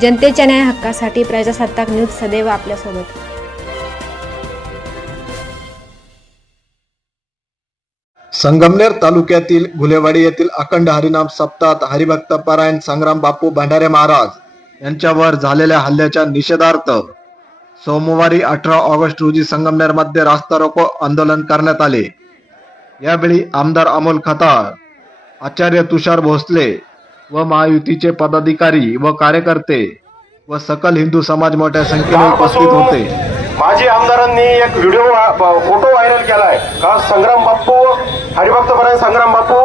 जनतेच्या न्याय हक्कासाठी प्रजासत्ताक न्यूज सदैव आपल्यासोबत. संगमनेर तालुक्यातील घुलेवाडी येथील अखंड हरिनाम सप्ताहात हरिभक्त परायण संग्राम बापू भंडारे महाराज यांच्यावर झालेल्या हल्ल्याच्या निषेधार्थ सोमवारी अठरा ऑगस्ट रोजी संगमनेरमध्ये रास्ता रोको आंदोलन करण्यात आले. यावेळी आमदार अमोल खताळ आचार्य तुषार भोसले व महायुतीचे पदाधिकारी व कार्यकर्ते व सकल हिंदू समाज मोठ्या संख्येने उपस्थित होते. माजी आमदारांनी एक व्हिडिओ फोटो व्हायरल केलाय. का? संग्राम बाप्पू हरिभक्तपरायण संग्राम बाप्पू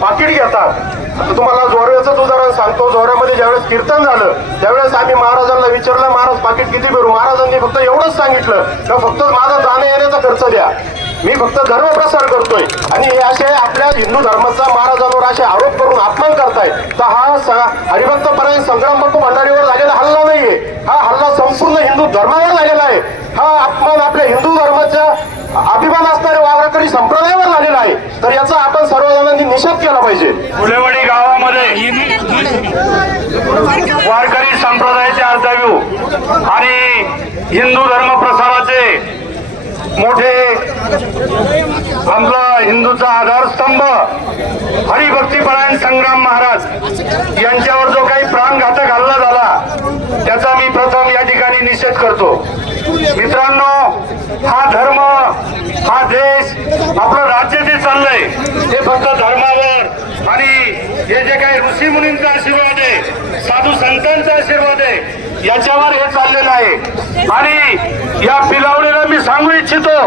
पाकिट घेतात. आता तुम्हाला जोऱ्याचंच उदाहरण सांगतो. जोऱ्यामध्ये ज्यावेळेस कीर्तन झालं त्यावेळेस आम्ही महाराजांना विचारलं महाराज पाकिट किती भरू? महाराजांनी फक्त एवढंच सांगितलं का फक्त माझा जाण्या येण्याचा खर्च द्या. मी फक्त धर्म प्रसार करतोय. आणि हे असे आपल्या हिंदू धर्माचा महाराजांवर असे आरोप करून अपमान करतायत. तर हा स- हरिभक्त परायण संग्राम बापू भंडारीवर झालेला हल्ला नाहीये. हा हल्ला संपूर्ण हिंदू धर्मावर झालेला आहे. हा अपमान आपल्या हिंदू धर्माच्या अभिमान असणाऱ्या वाघाकरी संप्रदायावर झालेला आहे. तर याचा आपण सर्वजणांनी निषेध केला पाहिजे. फुलेवाडी गावामध्ये वारकरी संप्रदायाचे अर्धव्यू आणि हिंदू धर्म प्रसाराचे मोठे आपला हिंदूचा आधारस्तंभ हरिभक्तीपरायण संग्राम महाराज यांच्यावर जो काही प्राणघातक हल्ला झाला त्याचा मी प्रथम या ठिकाणी निषेध करतो. मित्रांनो हा धर्म हा देश आपलं राज्य जे चाललंय ते फक्त धर्मावर आणि हे जे काही ऋषी मुनींचा आशीर्वाद आहे साधू संतांचा आशीर्वाद आहे याच्यावर हे चाललेलं आहे. आणि या पिलावणीला मी सांगू इच्छितो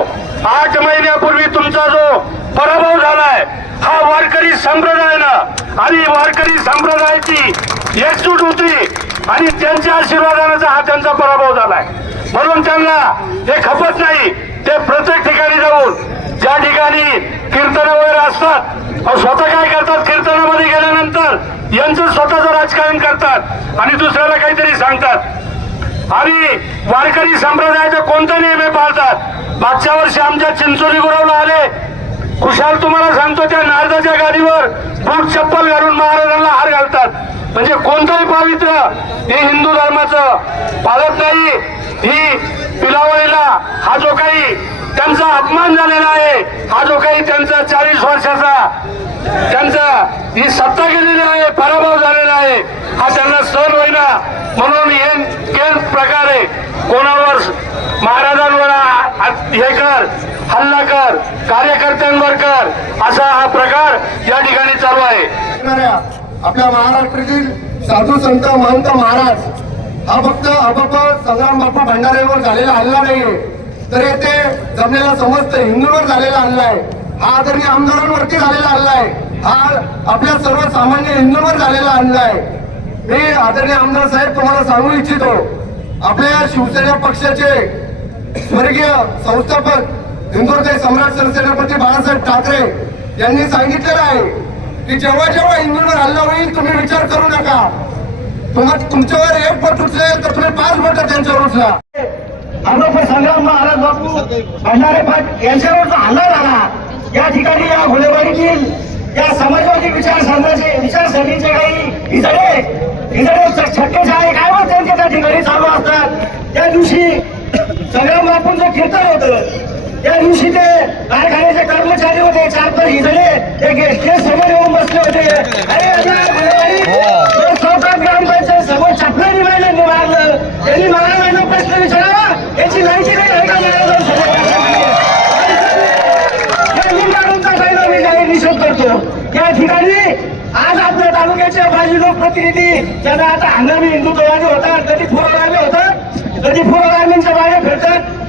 आठ महिन्यापूर्वी तुमचा जो पराभव झालाय हा वारकरी संप्रदायानं आणि वारकरी संप्रदायाची एकजूट होती आणि त्यांच्या आशीर्वादाचा हा त्यांचा पराभव झालाय. म्हणून त्यांना हे खपत नाही ते प्रत्येक ठिकाणी जाऊन ज्या ठिकाणी कीर्तन वगैरे असतात स्वतः काय करतात? कीर्तनामध्ये गेल्यानंतर यांचं स्वतःचं राजकारण करतात आणि दुसऱ्याला काहीतरी सांगतात. आणि वारकरी संप्रदायाचा कोणता नियम हे पाळतात? मागच्या वर्षी आमच्या चिंचोली गुरवला आले. कुशाल तुम्हाला सांगतो त्या नारदाच्या गाडीवर बूट चप्पल घालून महाराजांना हार घालतात. म्हणजे कोणतंही पावित्र्य हे हिंदू धर्माचं पाळत नाही. ही पिलावळीला हा जो काही त्यांचा अपमान झालेला आहे. हा जो काही त्यांचा चाळीस वर्षाचा त्यांचा ही सत्ता गेलेली आहे पराभव झालेला आहे हा त्यांना सहन होईना. म्हणून हे केन प्रकारे कोणावर महाराजांवर आ- हे कर हल्ला कर कार्यकर्त्यांवर कर असा हा प्रकार या ठिकाणी चालू आहे. आपल्या महाराष्ट्रातील साधू संत महंत महाराज हा फक्त अबप संग्राम भंडारेवर झालेला हल्ला नाहीये. तर येथे जमलेला समस्त हिंदूंवर झालेला हल्ला आहे. हा आदरणीय आमदारांवरती झालेला हल्ला आहे. हा आपल्या सर्वसामान्य हिंदूंवर झालेला हल्ला आहे. मी आदरणीय आमदार साहेब तुम्हाला सांगू इच्छितो आपल्या शिवसेना पक्षाचे स्वर्गीय संस्थापक हिंदुत्व सम्राट सरसेनापती बाळासाहेब ठाकरे यांनी सांगितलेलं आहे की जेव्हा जेव्हा हिंदूंवर हल्ला होईल तुम्ही विचार करू नका. तुम्हाला तुमच्यावर एक पट उचले तर तुम्ही पाच बोट त्यांच्यावर उचला अनोखा संग्राम महाराज बापू भंडारे पाट यांच्यावर जो हल्ला झाला या ठिकाणी या गुन्हेगारीतील या समाजवादी विचारसरणाचे विचारसरणीचे काही इजडे इजडे छक्के आहे काय मग त्यांचे त्या ठिकाणी चालू असतात. त्या दिवशी संग्राम बापूंचं कीर्तन होतं त्या दिवशी ते कारखान्याचे कर्मचारी होते चार पाच इजडे ते समोर येऊन बसले होते. अरे तो चौकात ग्रामपंचायत समोर चपलानी महिलांनी मारलं त्यांनी महाराजांना प्रश्न विचारावा या लिंगारूंचा पहिला मी जाहीर निषेध करतो या ठिकाणी आज आपल्या तालुक्याचे माजी लोकप्रतिनिधी ज्यांना आता हंगामी हिंदुत्ववादी होतात कधी फुरवादी होतात कधी फुरवादींच्या बाहेर फिरतात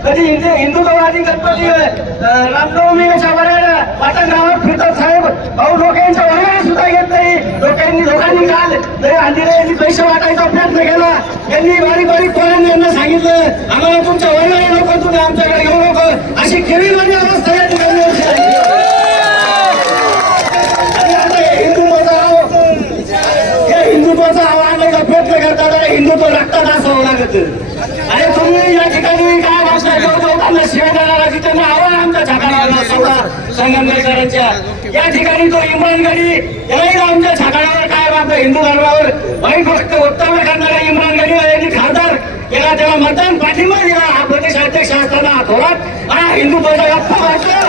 कधी हिंदू हिंदू हिंदुत्ववादी गणपती रामनवमी रामनवमीच्या बऱ्या पाटण गावात फिरतात साहेब. अहो लोकांच्या वर्गाने सुद्धा घेत नाही. लोकांनी लोकांनी काल तरी हल्लीला यांनी पैसे वाटायचा प्रयत्न केला. त्यांनी बारीक बारीक पोरांनी यांना सांगितलं आम्हाला तुमच्या वर्गाने लोक तुम्ही आमच्याकडे घेऊ नको. अशी केविलवाणी अवस्था या ठिकाणी हे हिंदुत्वाचा आवाहनाचा प्रयत्न करतात हिंदुत्व रक्तात असावं लागत. अरे तुम्ही या ठिकाणी काय भाषण करतो त्यांना शिवाय देणारा त्यांना आव्हान आमच्या छाकाणावर सोडा संगमनेश्वरांच्या या ठिकाणी तो इम्रानगडी याही आमच्या छाकाणावर काय आपल्या हिंदू धर्मावर वाईट गोष्ट वक्तव्य करणारा इम्रानगडी यांनी खासदार. केला त्याला मतदान पाठिंबा दिला. हा प्रदेश अध्यक्ष असताना थोडा हा हिंदू प्रजा गप्पा वाटतो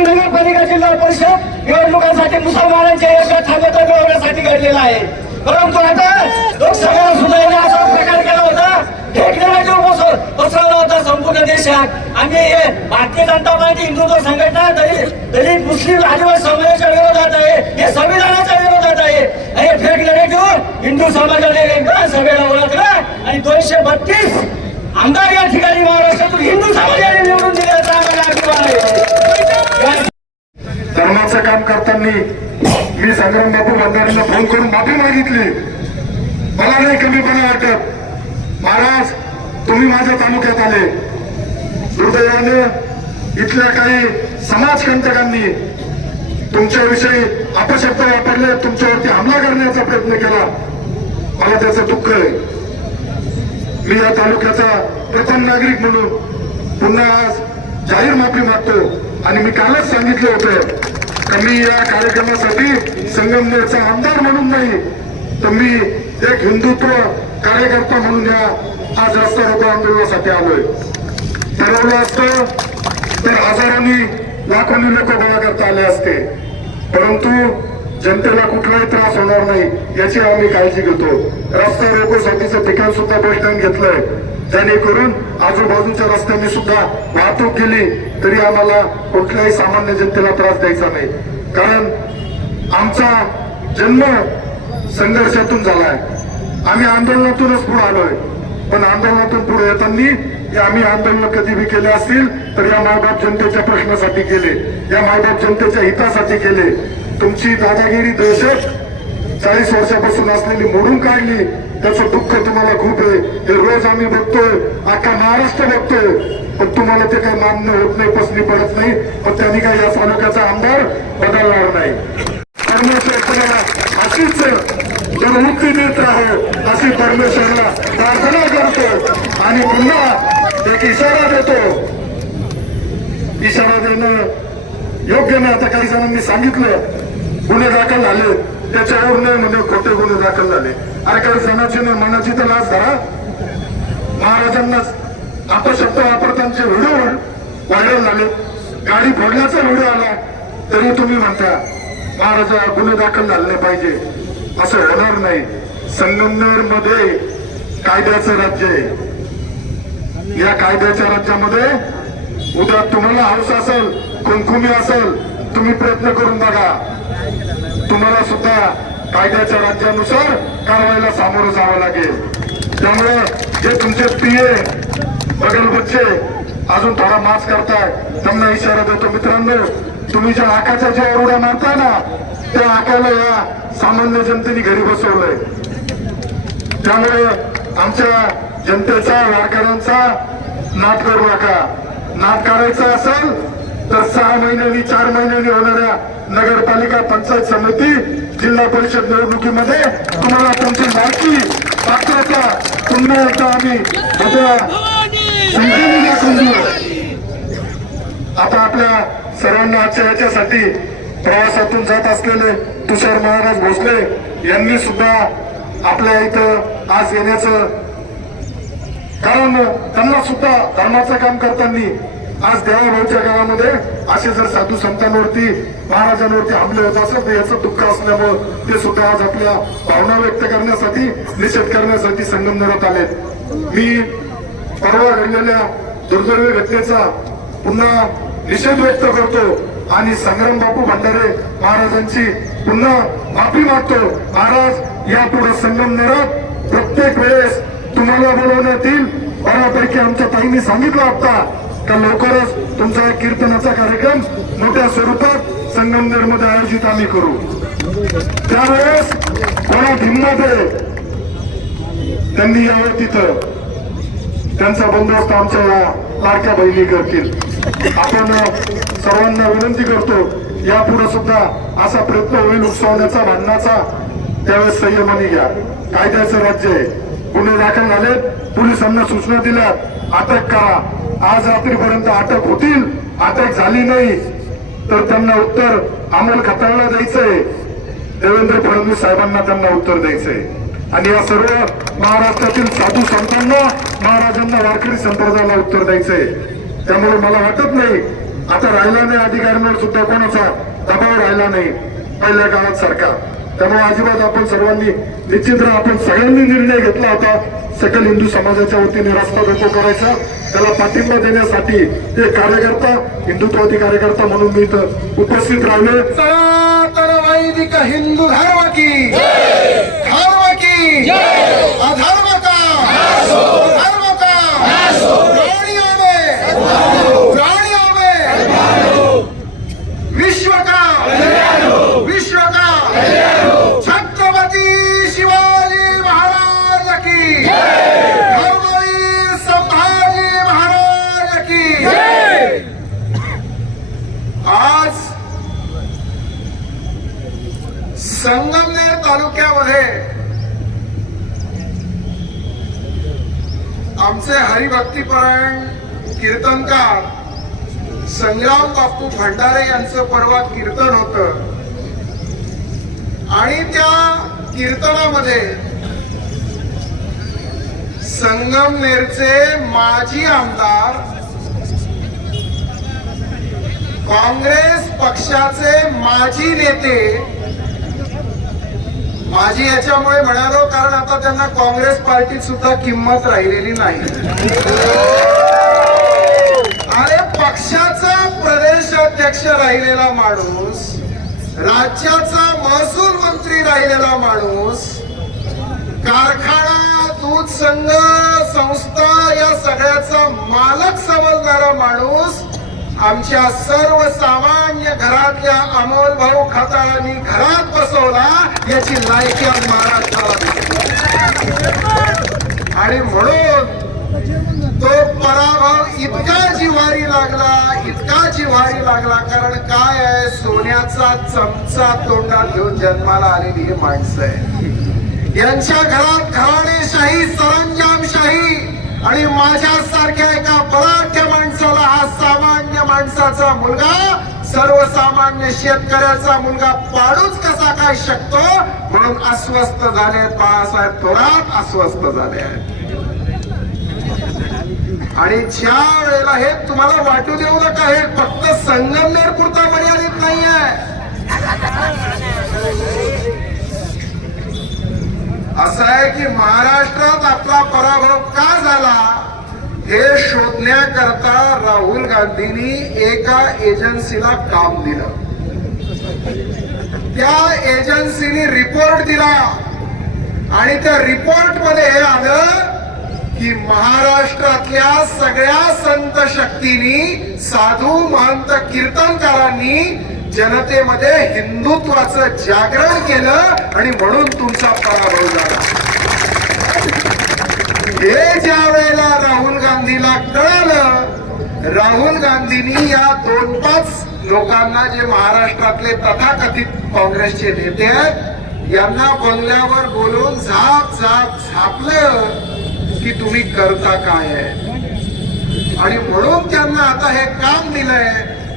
नगरपालिका जिल्हा परिषद. निवडणुकांसाठी मुसलमानांच्या योजना थांबत मिळवण्यासाठी घडलेला आहे. परंतु आता लोकसभेला सुद्धा याने असा प्रकार केला होता. फेकलेला जो पसरवला होता संपूर्ण देशात. आम्ही हे भारतीय जनता पार्टी हिंदुत्व संघटना दलित दलित मुस्लिम आदिवासी समाजाच्या विरोधात आहे. हे संविधानाच्या विरोधात आहे. हे फेक नेगेटिव्ह हिंदू समाजाने सभेला ओळखलं आणि दोनशे बत्तीस आमदार या ठिकाणी महाराष्ट्रातून हिंदू समाजाने निवडून दिल्याचा आम्हाला अभिमान आहे. धर्माचं काम करताना मी संग्राम बापू बंधारींना फोन करून माफी मागितली. मला नाही कमीपणा वाटत. महाराज तुम्ही माझ्या तालुक्यात आले. दुर्दैवाने इथल्या काही समाजकंटकांनी तुमच्याविषयी अपशब्द वापरले तुमच्यावरती हमला करण्याचा प्रयत्न केला. मला त्याचं दुःख आहे. मी या तालुक्याचा प्रथम नागरिक म्हणून पुन्हा आज जाहीर माफी मागतो. आणि मी कालच सांगितलं होतं का मी या कार्यक्रमासाठी संगमनेरचा आमदार म्हणून नाही तर मी एक हिंदुत्व कार्यकर्ता म्हणून या आज रस्ता रोको आंदोलनासाठी आलोय. ठरवलं असतं तर हजारांनी लाखोनी लोक गोळा करता आले असते. परंतु जनतेला कुठलाही त्रास होणार नाही याची आम्ही काळजी घेतो. रस्ता रोकोसाठीचं ठिकाण सुद्धा बस स्टँड घेतलंय. जेणेकरून आजूबाजूच्या रस्त्यांनी सुद्धा वाहतूक केली तरी आम्हाला कुठल्याही सामान्य जनतेला त्रास द्यायचा नाही. कारण आमचा जन्म संघर्षातून झालाय. आम्ही आंदोलनातूनच पुढे आलोय. पण आंदोलनातून पुढे येताना आम्ही आंदोलन कधी बी केले असतील तर या मायबाप जनतेच्या प्रश्नासाठी केले या मायबाप जनतेच्या हितासाठी केले. तुमची दादागिरी दहशत चाळीस वर्षापासून असलेली मोडून काढली. त्याचं दुःख तुम्हाला खूप आहे. हे रोज आम्ही बघतोय. अख्खा महाराष्ट्र बघतोय. पण तुम्हाला ते काही मान्य होत नाही पसनी पडत नाही. पण त्यांनी काही या तालुक्याचा आमदार बदलणार नाही. परमेश्वर अशीच जनमुक्ती देत राहो अशी परमेश्वरला प्रार्थना करतो. आणि पुन्हा एक इशारा देतो. इशारा देणं योग्य नाही. आता काही जणांनी सांगितलं गुन्हे दाखल झाले त्याच्यावर नाही म्हणजे खोटे गुन्हे दाखल झाले. अरे काही जणाची नाही मनाची तर लाच धरा. महाराजांना अपशब्द वापरतांचे व्हिडिओ व्हायरल झाले. गाडी फोडण्याचा व्हिडिओ आला. तरी तुम्ही म्हणता महाराजा गुन्हे दाखल झाले पाहिजे. असं होणार नाही. संगमनेरमध्ये कायद्याचं राज्य आहे. या कायद्याच्या राज्यामध्ये उद्या तुम्हाला हौस असेल कुंकुमी असेल तुम्ही प्रयत्न करून बघा. तुम्हाला सुद्धा कायद्याच्या राज्यानुसार कारवाईला सामोरं जावं लागेल. त्यामुळे जे तुमचे पीए बगल बच्चे अजून थोडा मास करताय त्यांना इशारा देतो. मित्रांनो तुम्ही ज्या आकाच्या ज्या ओरड्या मारताय ना त्या आकाला या सामान्य जनतेने घरी बसवलंय. त्यामुळे आमच्या जनतेचा वारकऱ्यांचा नाट करू नका. नाट करायचा असेल तर सहा महिन्यांनी चार महिन्यांनी होणाऱ्या नगरपालिका पंचायत समिती जिल्हा परिषद निवडणुकीमध्ये तुम्हाला तुमची माहिती पात्रता पुन्हा एकदा आम्ही आता आपल्या सर्वांना आजच्या याच्यासाठी प्रवासातून जात असलेले तुषार महाराज भोसले यांनी सुद्धा आपल्या इथं आज येण्याचं कारण त्यांना सुद्धा धर्माचं काम करताना आज देवाभाऊच्या गावामध्ये असे जर साधू संतांवरती महाराजांवरती हमले होत असेल तर याचं दुःख असल्यामुळं ते सुद्धा आज आपल्या भावना व्यक्त करण्यासाठी निषेध करण्यासाठी संगमनेरात आले मी परवा घडलेल्या दुर्दैवी घटनेचा पुन्हा निषेध व्यक्त करतो आणि संग्राम बापू भंडारे महाराजांची पुन्हा माफी मागतो. महाराज यापुढे संगमनेरात प्रत्येक वेळेस तुम्हाला बोलवण्यात येईल. बऱ्यापैकी आमच्या ताईंनी सांगितलं आता. तर लवकरच तुमचा कीर्तनाचा कार्यक्रम मोठ्या स्वरूपात संगमनेरमध्ये आयोजित आम्ही करू. त्यावेळेस कोणा हिंमत आहे त्यांनी यावं तिथं. त्यांचा बंदोबस्त आमच्या या लाडक्या बहिणी करतील. आपण सर्वांना विनंती करतो यापुढे सुद्धा असा प्रयत्न होईल उत्सवण्याचा भांडणाचा त्यावेळेस संयमाने घ्या. कायद्याचं राज्य आहे. गुन्हे दाखल झाले पोलिसांना सूचना दिल्या अटक करा. आज रात्रीपर्यंत अटक होतील. अटक झाली नाही. तर त्यांना उत्तर अमोल खताळला द्यायचंय. देवेंद्र फडणवीस साहेबांना त्यांना उत्तर द्यायचंय. आणि या सर्व महाराष्ट्रातील साधू संतांना महाराजांना वारकरी संप्रदायाला उत्तर द्यायचंय. त्यामुळे मला वाटत नाही आता राहिला नाही अधिकाऱ्यांवर सुद्धा कोणाचा दबाव राहिला नाही पहिल्या काळात सारखा. त्यामुळे अजिबात आपण सर्वांनी निश्चित राहा आपण सगळ्यांनी निर्णय घेतला होता. सकल हिंदू समाजाच्या वतीने रस्ता रोको करायचा. त्याला पाठिंबा देण्यासाठी ते कार्यकर्ता हिंदुत्ववादी कार्यकर्ता म्हणून मी इथं उपस्थित राहिले. सनातन वैदिक हिंदू धर्म की धर्म की अधर्म का धर्म का प्राणियों में प्राणियों में विश्व का विश्व का छत्रपति शिवाजी महाराज की धर्मवीर संभाजी महाराज की आज संगमनेर जिल्ह्यामध्ये आमचे हरिभक्तीपरायण कीर्तनकार संग्राम बापू भंडारे यांचं परवा कीर्तन होत. आणि त्या कीर्तनामध्ये संगमनेरचे माजी आमदार काँग्रेस पक्षाचे माजी नेते माझी याच्यामुळे म्हणालो कारण आता त्यांना काँग्रेस पार्टीत सुद्धा किंमत राहिलेली नाही. अरे पक्षाचा प्रदेशाध्यक्ष राहिलेला माणूस राज्याचा महसूल मंत्री राहिलेला माणूस कारखाना दूध संघ संस्था या सगळ्याचा मालक समजणारा माणूस आमच्या सर्वसामान्य घरातल्या अमोल भाऊ खताळांनी घरात बसवला याची लायकी आज महाराष्ट्राला आणि म्हणून तो पराभव इतका जिव्हारी लागला इतका जिव्हारी लागला कारण काय आहे सोन्याचा चमचा तोंडात घेऊन जन्माला आलेली ही माणसं आहे यांच्या घरात घराणेशाही सरंजामशाही आणि माझ्यासारख्या एका बलाढ्य माणसाला हा सामान्य माणसाचा मुलगा सर्वसामान्य शेतकऱ्याचा मुलगा पाडूच कसा काय शकतो? म्हणून अस्वस्थ झाले बाळासाहेब थोरात अस्वस्थ झाले. आणि ज्या वेळेला हे तुम्हाला वाटू देऊ नका हे फक्त संगमनेर पुरता मर्यादित नाही आहे असं आहे की महाराष्ट्रात आपला पराभव का झाला हे शोधण्याकरता राहुल गांधींनी एका एजन्सीला काम दिलं. त्या एजन्सीने रिपोर्ट दिला आणि त्या रिपोर्टमध्ये हे आलं की महाराष्ट्रातल्या सगळ्या संत शक्तींनी साधू महंत कीर्तनकारांनी जनतेमध्ये हिंदुत्वाचं जागरण केलं आणि म्हणून तुमचा पराभव झाला हे ज्या वेळेला राहुल गांधीला कळालं राहुल गांधींनी या दोन पाच लोकांना जे महाराष्ट्रातले तथाकथित काँग्रेसचे नेते आहेत यांना बंगल्यावर बोलून झाप झाप झापलं की तुम्ही करता काय आहे? आणि म्हणून त्यांना आता हे काम दिलंय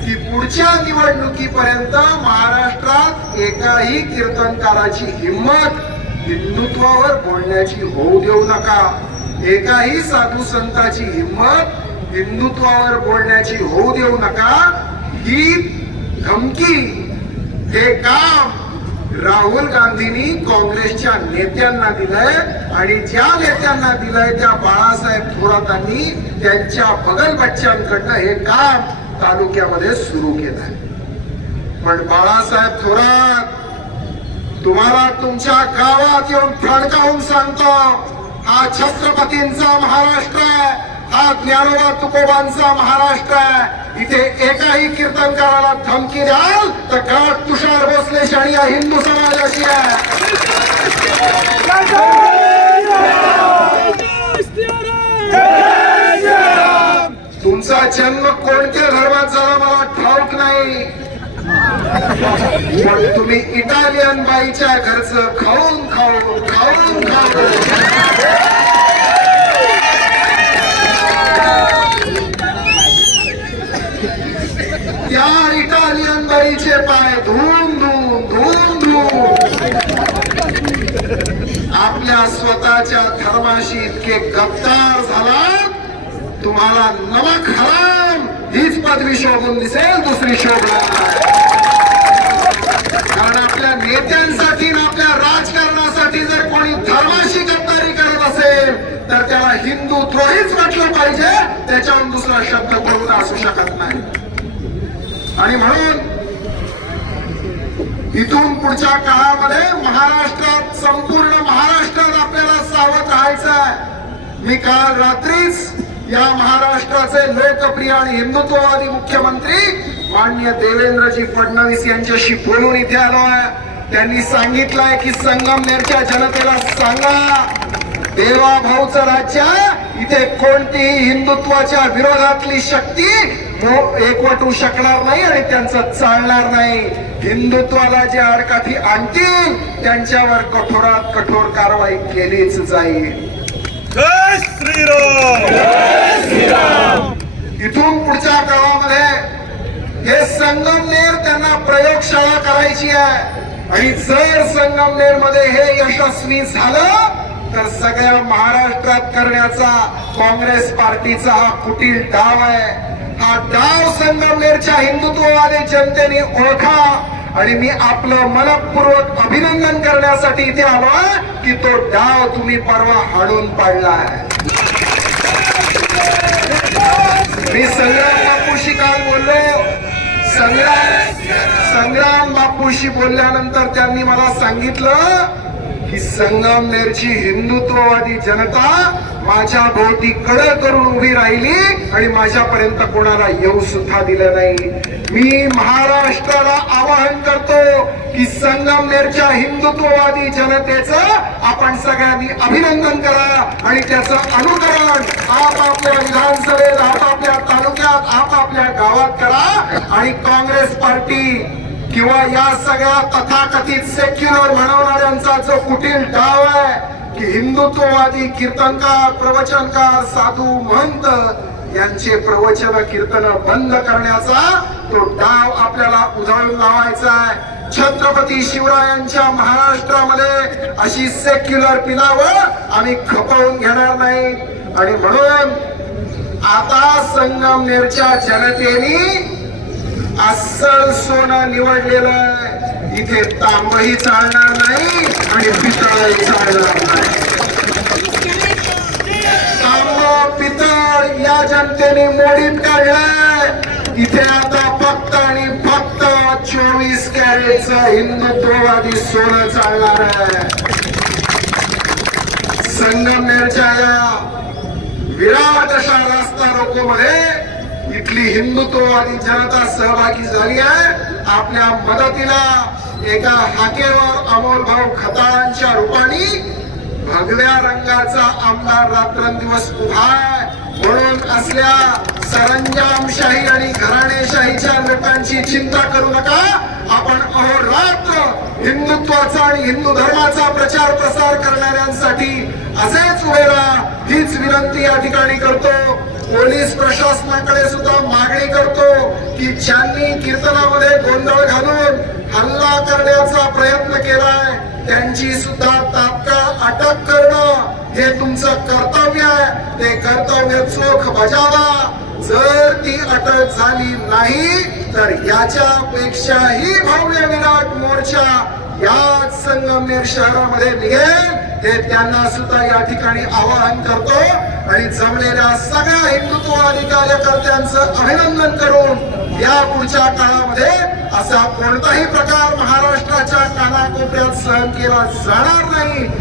की पुढच्या निवडणुकीपर्यंत महाराष्ट्रात एकाही कीर्तनकाराची हिंमत हिंदुत्वावर बोलण्याची होऊ देऊ नका. एकाही साधू संताची हिंमत हिंदुत्वावर बोलण्याची होऊ देऊ नका. ही धमकी हे काम राहुल गांधींनी काँग्रेसच्या नेत्यांना दिलंय आणि ज्या नेत्यांना दिलंय त्या बाळासाहेब थोरातांनी त्यांच्या बगल बच्चांकडनं हे काम तालुक्यामध्ये सुरू केलंय पण बाळासाहेब थोरात तुम्हाला तुमच्या गावात येऊन फडकावून सांगतो हा छत्रपतींचा महाराष्ट्र आहे हा ज्ञानोबा तुकोबांचा महाराष्ट्र आहे इथे एकाही कीर्तनकाराला धमकी द्याल तर गाठ तुषार भोसले शाणी या हिंदू समाजाची आहे तुमचा जन्म कोणत्या धर्मात झाला मला ठाऊक नाही. पण तुम्ही इटालियन बाईच्या घरचं खाऊन खाऊन खाऊन खाऊन. त्या इटालियन बाईचे पाय धुवून धुवून धुवून धुवून. आपल्या स्वतःच्या धर्माशी इतके गद्दार झाला तुम्हाला नमक हराम हीच पदवी शोभून दिसेल दुसरी शोभला कारण आपल्या नेत्यांसाठी आपल्या राजकारणासाठी जर कोणी धर्माशी गद्दारी करत असेल तर त्याला हिंदुत्वहीच म्हटलं पाहिजे. त्याच्याहून दुसरा शब्द कोणता असू शकत नाही. आणि म्हणून इथून पुढच्या काळामध्ये महाराष्ट्रात संपूर्ण महाराष्ट्रात आपल्याला सावध राहायचं आहे मी काल रात्रीच या महाराष्ट्राचे लोकप्रिय आणि हिंदुत्ववादी मुख्यमंत्री मान्य देवेंद्रजी फडणवीस यांच्याशी बोलून इथे आलो आहे. त्यांनी सांगितलंय की संगमनेरच्या जनतेला सांगा देवा भाऊचं राज्य इथे कोणतीही हिंदुत्वाच्या विरोधातली शक्ती एकवटू शकणार नाही आणि त्यांचं चालणार नाही. हिंदुत्वाला जे आडकाठी आणतील त्यांच्यावर कठोरात कठोर कारवाई केलीच जाईल. जय श्रीराम! इथून पुढच्या गावामध्ये हे संगमनेर त्यांना प्रयोगशाळा करायची आहे. आणि जर संगमनेरमध्ये हे यशस्वी झालं तर सगळ्या महाराष्ट्रात करण्याचा काँग्रेस पार्टीचा हा कुटील डाव आहे. हा डाव संगमनेरच्या हिंदुत्ववादी जनतेने ओळखा. आणि मी आपलं मनपूर्वक अभिनंदन करण्यासाठी इथे आलो की तो डाव तुम्ही परवा हाणून पाडलाय मी संग्राम बापूशी काल बोललो संग्राम संग्राम बापूशी बोलल्यानंतर त्यांनी मला सांगितलं की संगमनेरची हिंदुत्ववादी जनता माझ्या भोवती कड करून उभी राहिली आणि माझ्यापर्यंत कोणाला येऊ सुद्धा दिलं नाही. मी महाराष्ट्राला आवाहन करतो की संगमनेरच्या हिंदुत्ववादी जनतेचं आपण सगळ्यांनी अभिनंदन करा आणि त्याचं अनुकरण आपापल्या विधानसभेत आपापल्या तालुक्यात आपापल्या गावात करा. आणि काँग्रेस पार्टी किंवा या सगळ्या तथाकथित सेक्युलर म्हणवणाऱ्यांचा जो कुटील डाव आहे की हिंदुत्ववादी कीर्तनकार प्रवचनकार साधू महंत यांचे प्रवचन कीर्तन बंद करण्याचा तो डाव आपल्याला उधळून लावायचा आहे. छत्रपती शिवरायांच्या महाराष्ट्रामध्ये अशी सेक्युलर पिलावळ आम्ही खपवून घेणार नाही. आणि म्हणून आता संगमनेरच्या जनतेने अस्सल सोनं निवडलेलं आहे. इथे तांबही चालणार नाही आणि पितळही चालणार नाही. पितळ या जनतेने मोडीत काढलाय. इथे आता फक्त आणि फक्त चोवीस कॅरेटचं हिंदुत्ववादी सोनं चालणार आहे. संगमनेरच्या या विराट अशा रास्ता रोको मध्ये इथली हिंदुत्ववादी जनता सहभागी झाली आहे. आपल्या मदतीला एका हाकेवर अमोल भाऊ खताळांच्या रूपाने भगव्या रंगाचा आमदार रात्रंदिवस उभा म्हणून असल्या सरंजामशाही आणि घराणेशाहीच्या लोकांची चिंता करू नका. आपण अहोरात्र हिंदुत्वाचा आणि हिंदू धर्माचा प्रचार प्रसार करणाऱ्यांसाठी असेच उभे राहा हीच विनंती या ठिकाणी करतो. पोलीस प्रशासनाकडे सुद्धा मागणी करतो की ज्यांनी कीर्तनामध्ये गोंधळ घालून हल्ला करण्याचा प्रयत्न केलाय त्यांची सुद्धा तात्काळ अटक करणं हे तुमचं कर्तव्य आहे. ते कर्तव्य चोख बजावा. जर ती अटक झाली नाही तर याच्यापेक्षाही भव्य विराट मोर्चा या संगमनेर शहरामध्ये निघेल. हे त्यांना सुद्धा या ठिकाणी आवाहन करतो. आणि जमलेल्या सगळ्या हिंदुत्ववादी कार्यकर्त्यांचं अभिनंदन करून या पुढच्या काळामध्ये असा कोणताही प्रकार महाराष्ट्राच्या कानाकोपऱ्यात सहन केला जाणार नाही.